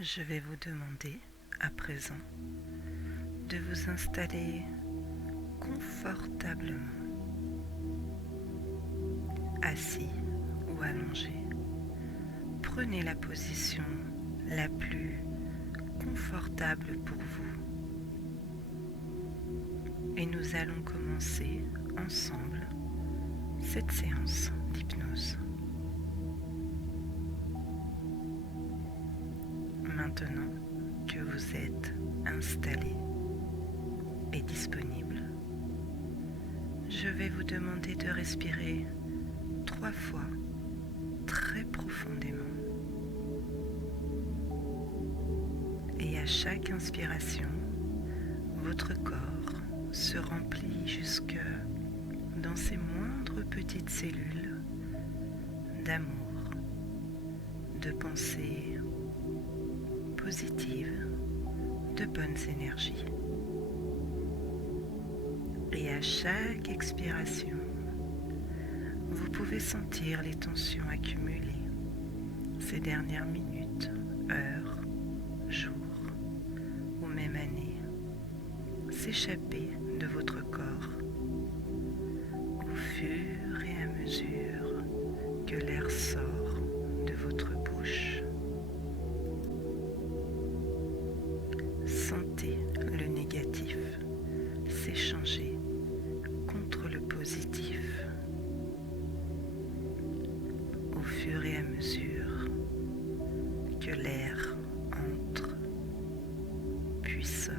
Je vais vous demander à présent de vous installer confortablement, assis ou allongé. Prenez la position la plus confortable pour vous et nous allons commencer ensemble cette séance d'hypnose. Maintenant que vous êtes installé et disponible, je vais vous demander de respirer 3 fois très profondément. Et à chaque inspiration, votre corps se remplit jusque dans ses moindres petites cellules d'amour, de pensées positives, de bonnes énergies. Et à chaque expiration, vous pouvez sentir les tensions accumulées ces dernières minutes, heures, jours ou même années s'échapper de votre corps au fur et à mesure que l'air sort de votre bouche. Sentez le négatif s'échanger contre le positif au fur et à mesure que l'air entre puis sort.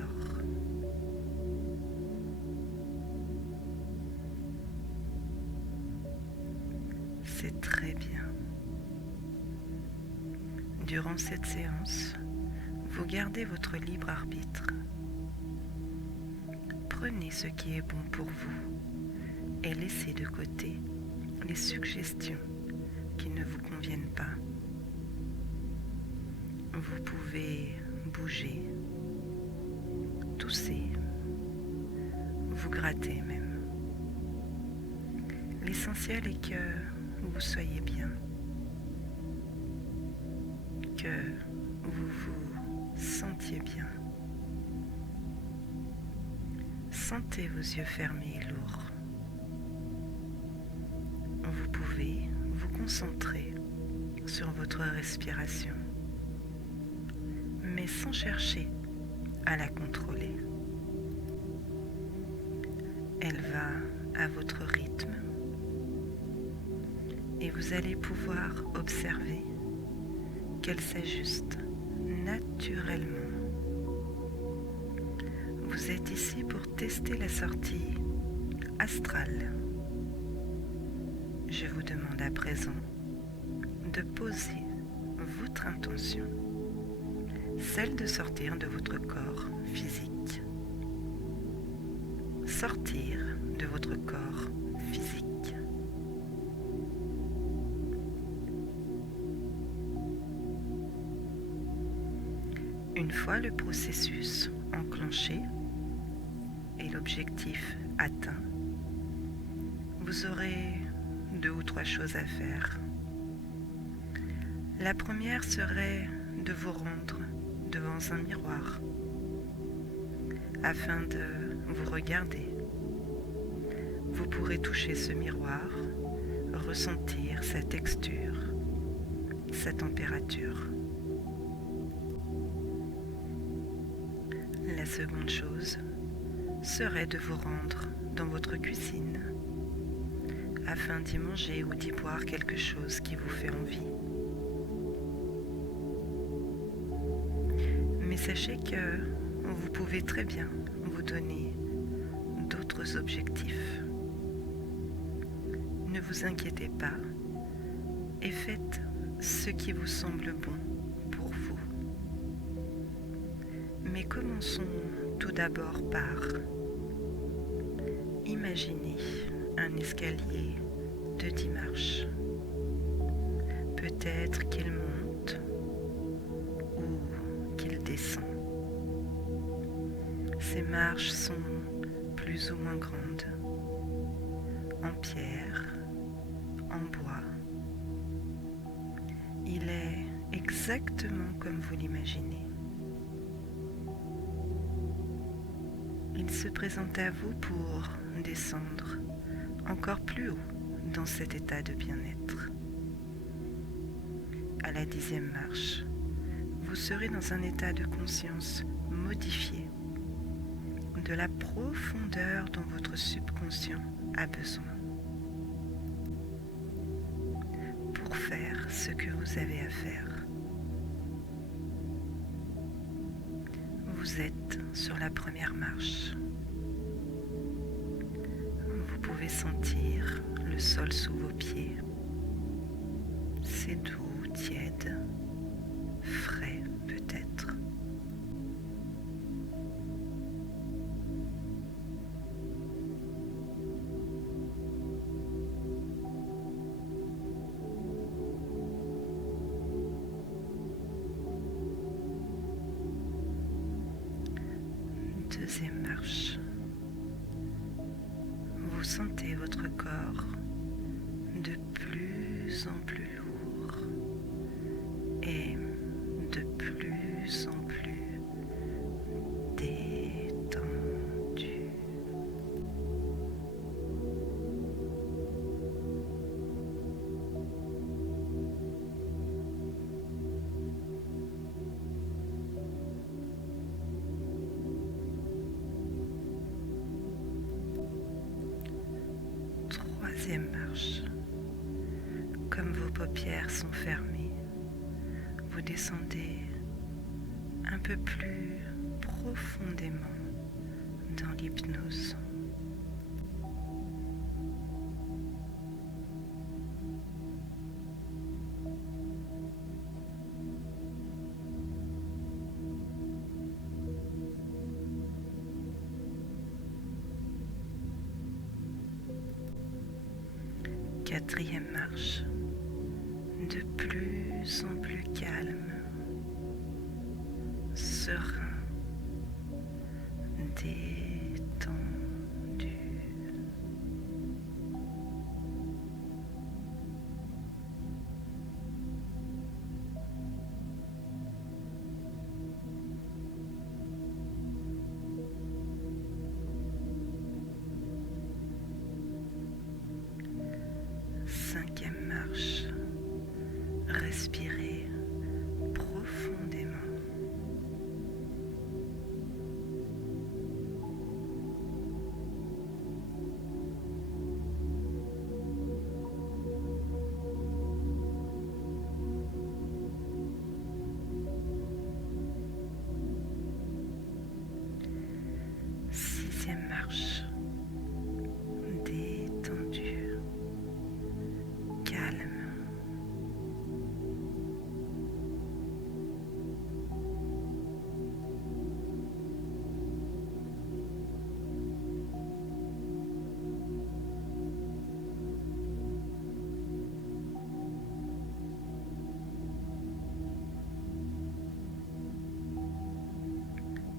C'est très bien. Durant cette séance, vous gardez votre libre arbitre. Prenez ce qui est bon pour vous et laissez de côté les suggestions qui ne vous conviennent pas. Vous pouvez bouger, tousser, vous gratter même. L'essentiel est que vous soyez bien, que vous vous sentiez bien. Sentez vos yeux fermés et lourds. Vous pouvez vous concentrer sur votre respiration, mais sans chercher à la contrôler. Elle va à votre rythme et vous allez pouvoir observer qu'elle s'ajuste naturellement. Vous êtes ici pour tester la sortie astrale. Je vous demande à présent de poser votre intention, celle de sortir de votre corps physique. Sortir de votre corps physique. Une fois le processus enclenché et l'objectif atteint, vous aurez 2 ou 3 choses à faire. La première serait de vous rendre devant un miroir afin de vous regarder. Vous pourrez toucher ce miroir, ressentir sa texture, sa température. La seconde chose serait de vous rendre dans votre cuisine afin d'y manger ou d'y boire quelque chose qui vous fait envie. Mais sachez que vous pouvez très bien vous donner d'autres objectifs. Ne vous inquiétez pas et faites ce qui vous semble bon pour vous. Mais commençons tout d'abord par imaginer un escalier de 10 marches. Peut-être qu'il monte ou qu'il descend. Ces marches sont plus ou moins grandes, en pierre, en bois. Il est exactement exactement comme vous l'imaginez. Il se présente à vous pour descendre encore plus haut dans cet état de bien-être. À la 10e marche, vous serez dans un état de conscience modifié, de la profondeur dont votre subconscient a besoin pour faire ce que vous avez à faire. Vous êtes sur la première marche. Vous pouvez sentir le sol sous vos pieds. C'est doux, tiède, frais peut-être. Deuxième marche. Vous sentez votre corps de plus en plus lourd et de plus en plus détendu. Troisième marche. Comme vos paupières sont fermées, vous descendez un peu plus profondément dans l'hypnose. Quatrième marche, de plus en plus calme, serein, détendu. Cinquième marche, respirez profondément. Sixième marche, détendu, calme.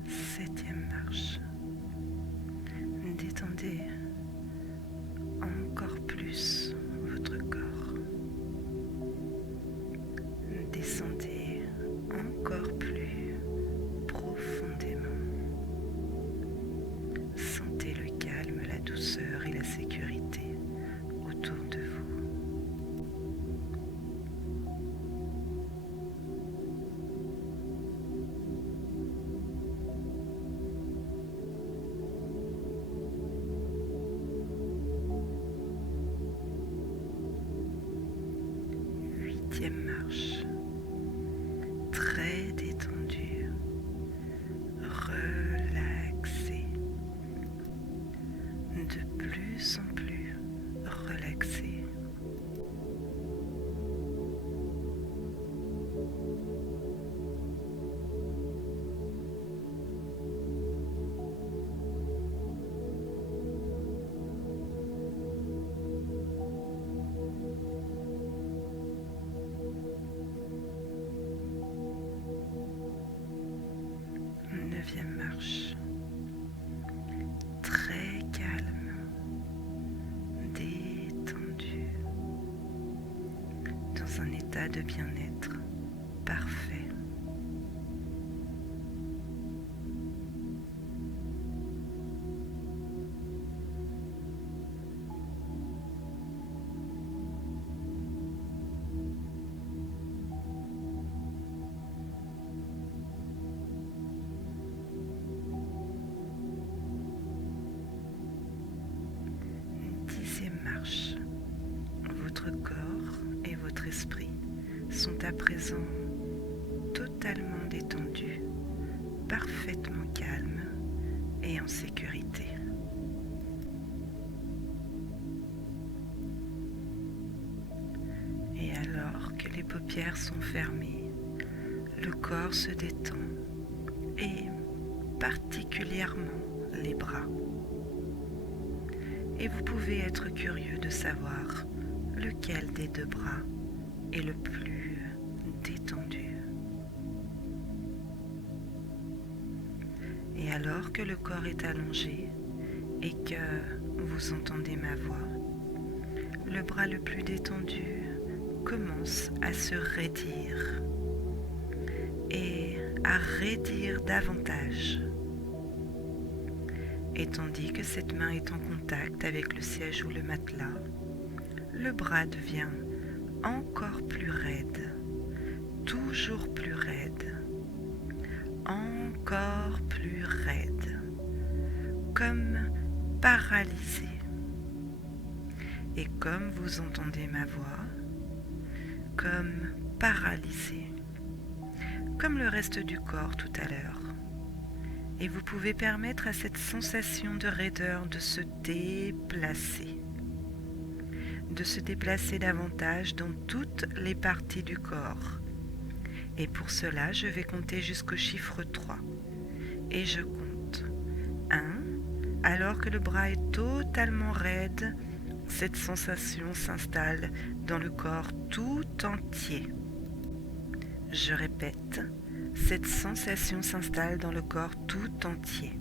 Septième marche, détendez encore plus votre corps. Descendez encore plus profondément. Sentez le calme, la douceur et la sécurité autour de vous. Huitième marche, très détendu, relaxé, de plus en plus relaxé. Neuvième marche, très calme, détendu, dans un état de bien-être parfait. Dixième marche. Votre corps et votre esprit sont à présent totalement détendus, parfaitement calmes et en sécurité. Et alors que les paupières sont fermées, le corps se détend et particulièrement les bras. Et vous pouvez être curieux de savoir lequel des deux bras est le plus détendu. Et alors que le corps est allongé et que vous entendez ma voix, le bras le plus détendu commence à se raidir et à raidir davantage. Et tandis que cette main est en contact avec le siège ou le matelas, le bras devient encore plus raide, toujours plus raide, encore plus raide, comme paralysé. Et comme vous entendez ma voix, comme paralysé, comme le reste du corps tout à l'heure. Et vous pouvez permettre à cette sensation de raideur de se déplacer davantage dans toutes les parties du corps. Et pour cela, je vais compter jusqu'au chiffre 3. Et je compte 1. Alors que le bras est totalement raide, cette sensation s'installe dans le corps tout entier. Je répète, cette sensation s'installe dans le corps tout entier.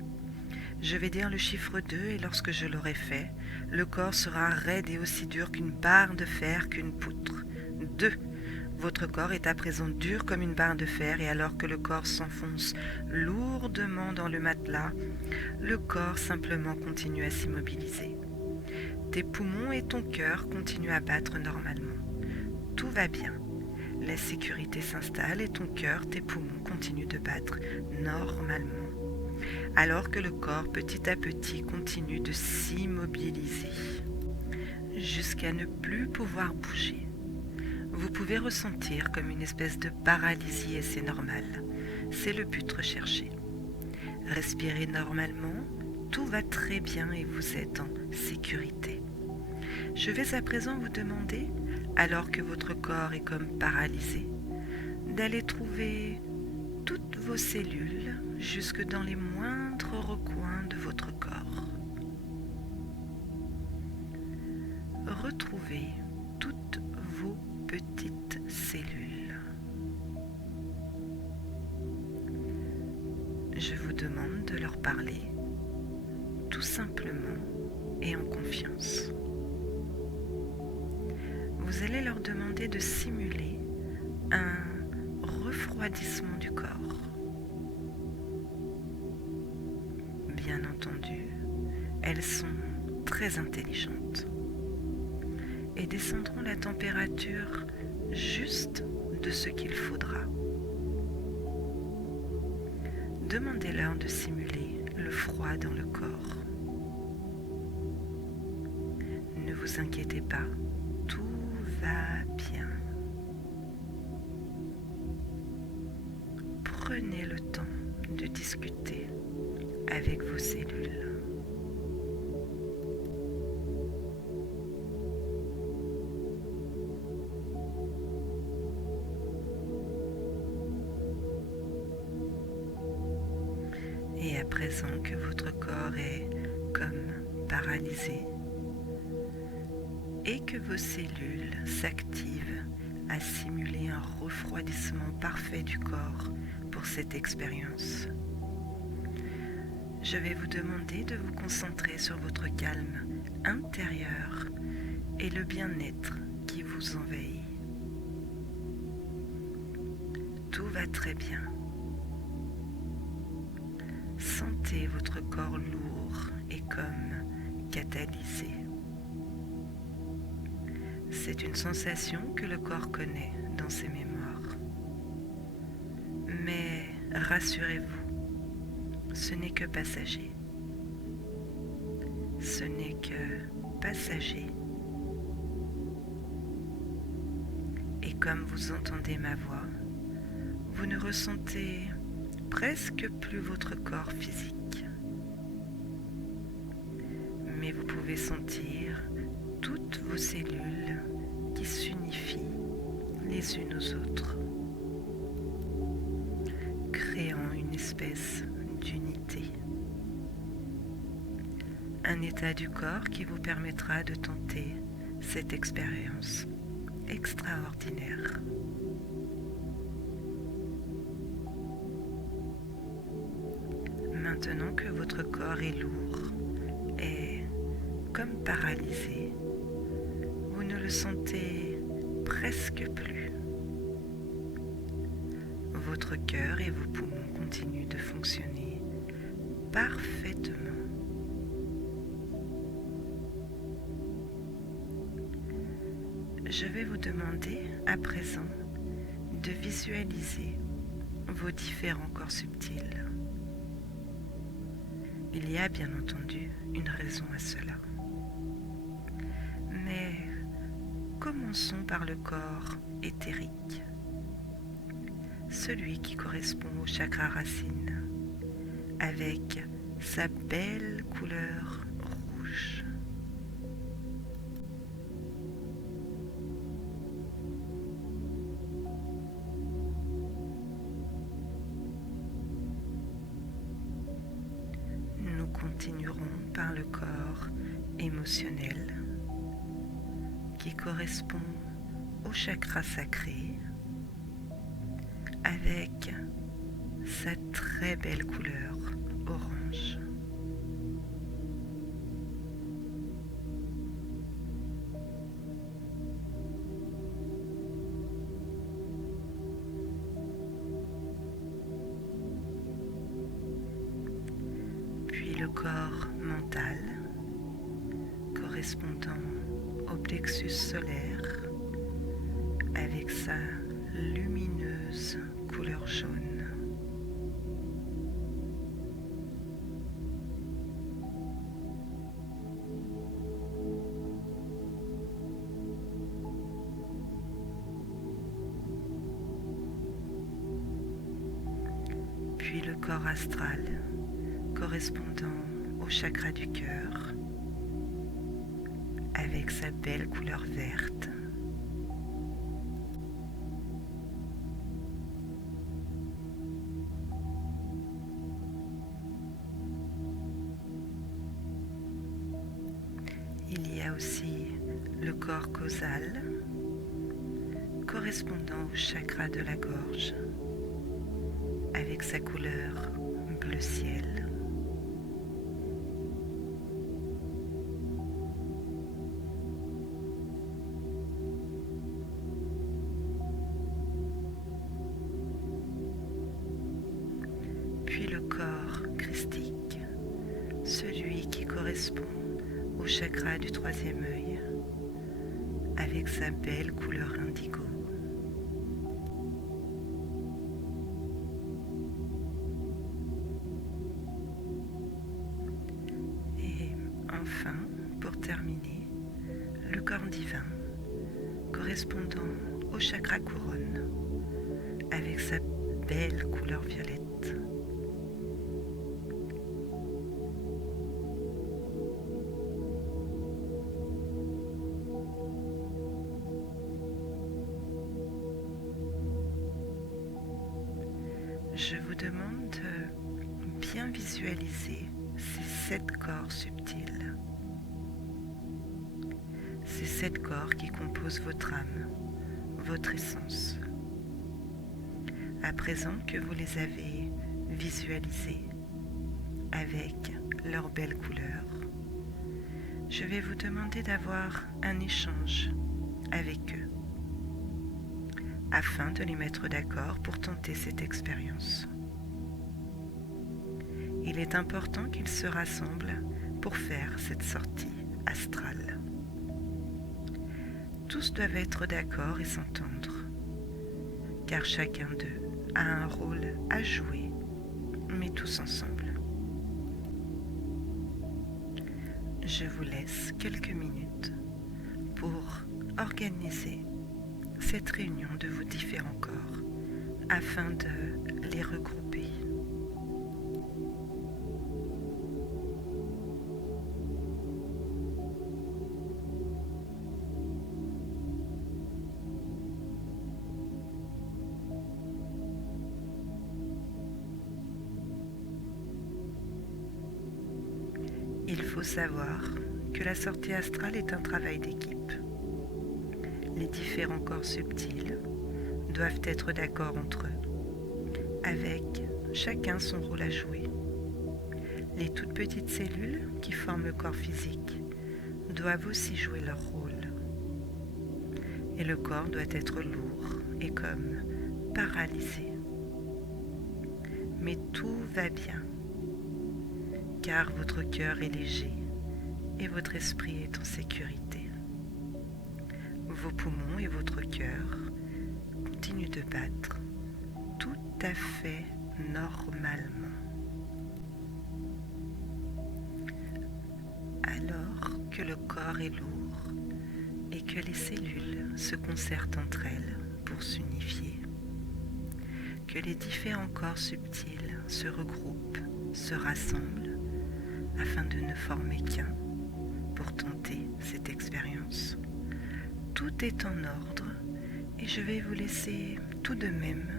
Je vais dire le chiffre 2 et lorsque je l'aurai fait, le corps sera raide et aussi dur qu'une barre de fer, qu'une poutre. 2. Votre corps est à présent dur comme une barre de fer et alors que le corps s'enfonce lourdement dans le matelas, le corps simplement continue à s'immobiliser. Tes poumons et ton cœur continuent à battre normalement. Tout va bien. La sécurité s'installe et ton cœur, tes poumons continuent de battre normalement. Alors que le corps petit à petit continue de s'immobiliser jusqu'à ne plus pouvoir bouger. Vous pouvez ressentir comme une espèce de paralysie et c'est normal. C'est le but recherché. Respirez normalement, tout va très bien et vous êtes en sécurité. Je vais à présent vous demander, alors que votre corps est comme paralysé, d'aller trouver toutes vos cellules jusque dans les moindres recoins de votre corps. Retrouvez toutes vos petites cellules. Je vous demande de leur parler tout simplement et en confiance. Vous allez leur demander de simuler un refroidissement du corps. Bien entendu, elles sont très intelligentes et descendront la température juste de ce qu'il faudra. Demandez-leur de simuler le froid dans le corps. Ne vous inquiétez pas, tout va bien. Prenez le temps de discuter avec vos cellules. Et à présent que votre corps est comme paralysé et que vos cellules s'activent à simuler un refroidissement parfait du corps pour cette expérience, je vais vous demander de vous concentrer sur votre calme intérieur et le bien-être qui vous envahit. tout va très bien. Sentez votre corps lourd et comme catalysé. C'est une sensation que le corps connaît dans ses mémoires. Mais rassurez-vous, ce n'est que passager. Ce n'est que passager. Et comme vous entendez ma voix, vous ne ressentez presque plus votre corps physique. Mais vous pouvez sentir toutes vos cellules qui s'unifient les unes aux autres, créant une espèce d'unité. Un état du corps qui vous permettra de tenter cette expérience extraordinaire. Maintenant que votre corps est lourd et comme paralysé, vous ne le sentez presque plus. Votre cœur et vos poumons continuent de fonctionner parfaitement. Je vais vous demander à présent de visualiser vos différents corps subtils. Il y a bien entendu une raison à cela. Mais commençons par le corps éthérique, celui qui correspond au chakra racine, avec sa belle couleur rouge. Nous continuerons par le corps émotionnel, qui correspond au chakra sacré, avec sa très belle couleur orange. Puis le corps mental, correspondant au plexus solaire, avec sa lumineuse couleur jaune. Puis le corps astral, correspondant au chakra du cœur, avec sa belle couleur verte. Il y a aussi le corps causal, correspondant au chakra de la gorge, avec sa couleur bleu ciel. Puis le corps christique, celui qui correspond au chakra du troisième œil, avec sa belle couleur indigo. Et enfin, pour terminer, le corps divin, correspondant au chakra couronne, avec sa belle couleur violette. Je vous demande de bien visualiser ces 7 corps subtils. Ces 7 corps qui composent votre âme, votre essence. À présent que vous les avez visualisés avec leur belle couleur, je vais vous demander d'avoir un échange avec eux. afin de les mettre d'accord pour tenter cette expérience. Il est important qu'ils se rassemblent pour faire cette sortie astrale. Tous doivent être d'accord et s'entendre, car chacun d'eux a un rôle à jouer, mais tous ensemble. Je vous laisse quelques minutes pour organiser cette réunion de vos différents corps afin de les regrouper. Il faut savoir que la sortie astrale est un travail d'équipe. Les différents corps subtils doivent être d'accord entre eux, avec chacun son rôle à jouer. Les toutes petites cellules qui forment le corps physique doivent aussi jouer leur rôle. Et le corps doit être lourd et comme paralysé. Mais tout va bien, car votre cœur est léger et votre esprit est en sécurité. Vos poumons et votre cœur continuent de battre tout à fait normalement. Alors que le corps est lourd et que les cellules se concertent entre elles pour s'unifier, que les différents corps subtils se regroupent, se rassemblent afin de ne former qu'un pour tenter cette expérience. Tout est en ordre et je vais vous laisser tout de même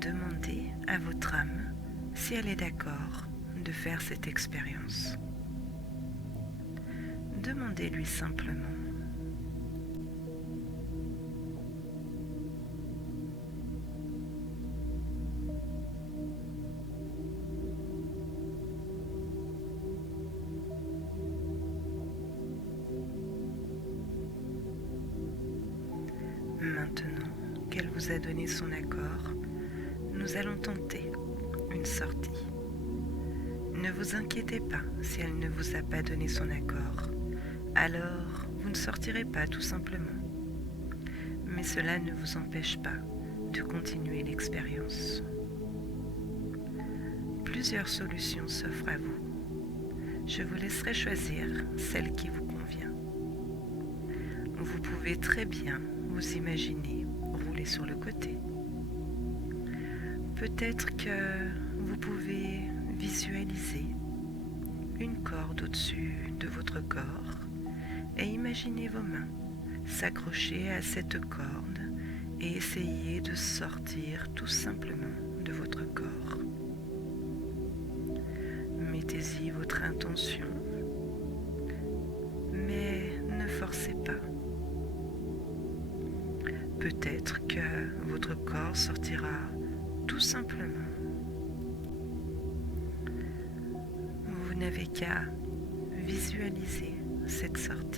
demander à votre âme si elle est d'accord de faire cette expérience. Demandez-lui simplement. Maintenant qu'elle vous a donné son accord, nous allons tenter une sortie. Ne vous inquiétez pas si elle ne vous a pas donné son accord. Alors, vous ne sortirez pas tout simplement. Mais cela ne vous empêche pas de continuer l'expérience. Plusieurs solutions s'offrent à vous. Je vous laisserai choisir celle qui vous convient. Vous pouvez très bien vous imaginer rouler sur le côté. Peut-être que vous pouvez visualiser une corde au-dessus de votre corps et imaginez vos mains s'accrocher à cette corde et essayer de sortir tout simplement de votre corps. Mettez-y votre intention, mais ne forcez pas. Peut-être que votre corps sortira tout simplement. Vous n'avez qu'à visualiser cette sortie.